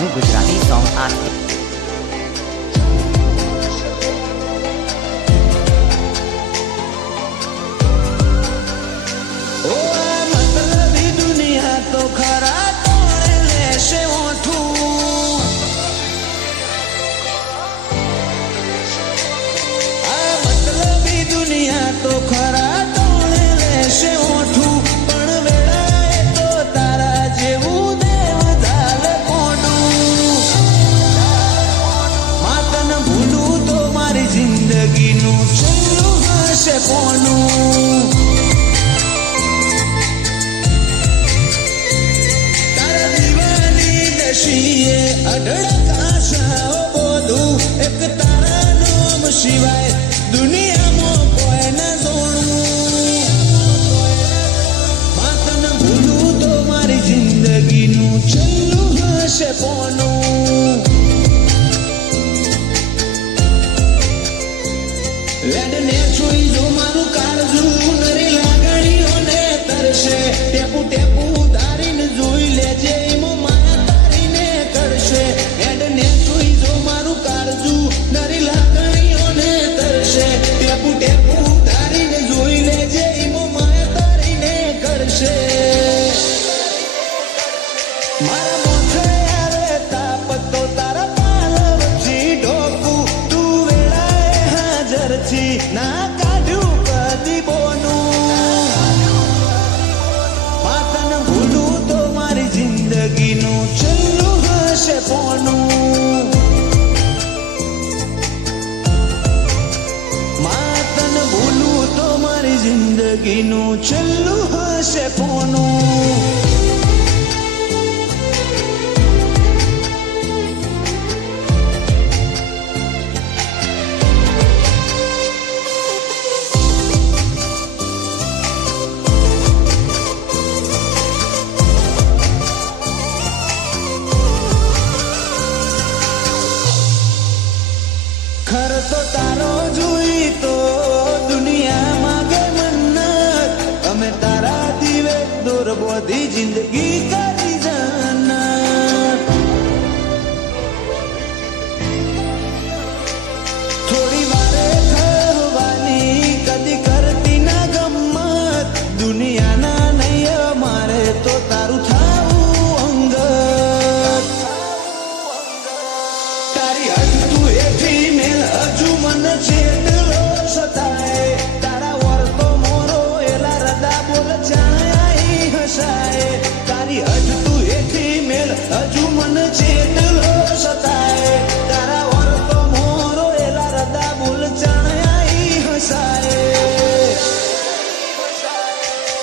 ગાવાનું ગુજરાતી સોંગ આ તો ખરા તોણે લેશે ઓઠું પણ વેળાએ તો તારા જેવું દેવ ધાલે કોડું માતન ભૂલું તો મારી જિંદગીનું છેલ્લું હશે કોનું તારા દીવાની દશીએ અઢળક આશાઓ બોધું એક તારા નામ સિવાય દુનિયામાં કોઈ ન જોણું માતન ભૂલું તો મારી જિંદગીનું છેલ્લું હશે પોનું લેડને જોઈ જો મારું કાળજું નરી લાગણીઓને તરશે ટેપુ ટેપુ ઉધારીને જોઈ લેજે એમાં માયા તારીને કરશે લેડને જોઈ જો મારું કાળજું નરી લાગણીઓને તરશે ટેપુ ટેપુ ઉધારીને જોઈ લેજે એમાં માયા તારીને કરશે મારા મોઢે આવે તાપ તો તારા પાલવથી ઢોકું તું વેળાએ હાજરથી ના કાઢ્યું કદી બોનું માતન ભૂલું તો મારી જિંદગીનું છેલ્લું હશે પોનું માતન ભૂલું તો મારી જિંદગીનું છેલ્લું હશે પોનું ખર તો તારો જોઈ તો દુનિયા માગે મન્નત અમે તારા દીવે દૂર બોધી જિંદગી કરી જન્નત થોડી વારે થવાની કદી કરતી ના ગમત દુનિયાના નહીં અમારે તો તારું થાવું અંગત તારી હદ તું એથી મેલ હજુ મન છેડલો સતાય તારા વર્તો મોરો એલા રદા બોલ ચાઈ હસાય તારી હદ તું એથી મેલ હજુ મન છેડલો સતાય તારા વર્તો મોરો એલા રદા બોલ ચાઈ હસાય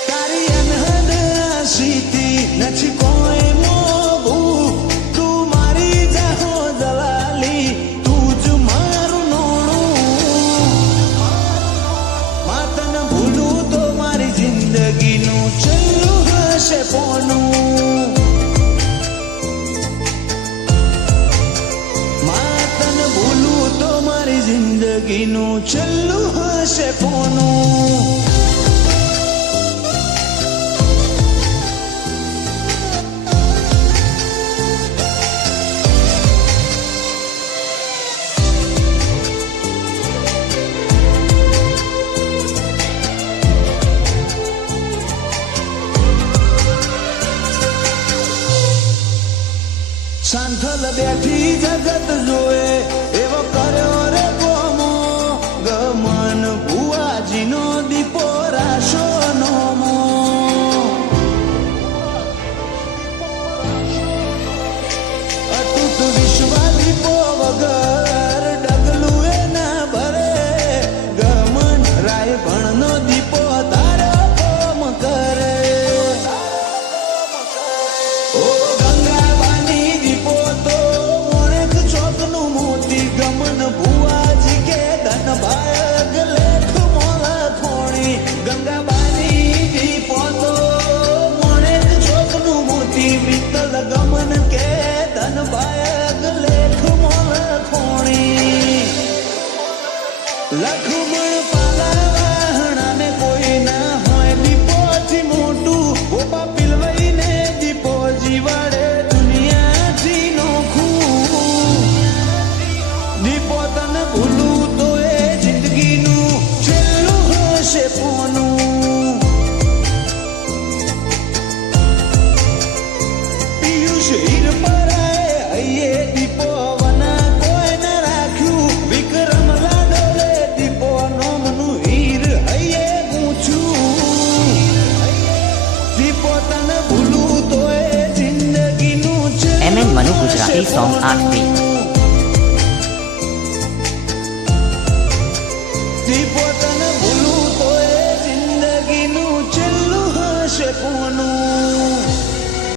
તારી અનહદ આશીતી નથી કોઈ મોગું તું મારી જાહો દલાલી તું જ મારું નોણું માતન ભૂલું તો મારી જિંદગીનું છેલ્લું હશે પોનું માતન ભૂલું તો મારી જિંદગીનું છેલ્લું હશે પોનું સાંથલ બેઠી જગત જોએ એવો કર્યો રે ગોમો ગમન ભુવાજીનો દીપો રાશો નોમો અતૂટ વિશ્વ દીપો વગર ડગલું એ ના ભરે ગમન રાય ભણનો દીપો તારો કોમ કરે ઓ ગંગાબાની દીપો તો મોણેક ચોકનું મોતી ગમન ભુવાજી કે ધન ભાયગ લેખ મોલા થોણી ગંગાબાની દીપો તો મોણેક ચોકનું મોતી વિઠ્ઠલ ગમન કે ધન ભાયગ લેખ મોલા થોણી લખમણ પાલા વાહણાને કોઈ ના હોય દીપોથી મોટું ગોપા પીલવાઈને દીપો જીવાડે દુનિયાથી નોખું ที่2อาทิตย์ ती पोतन भूल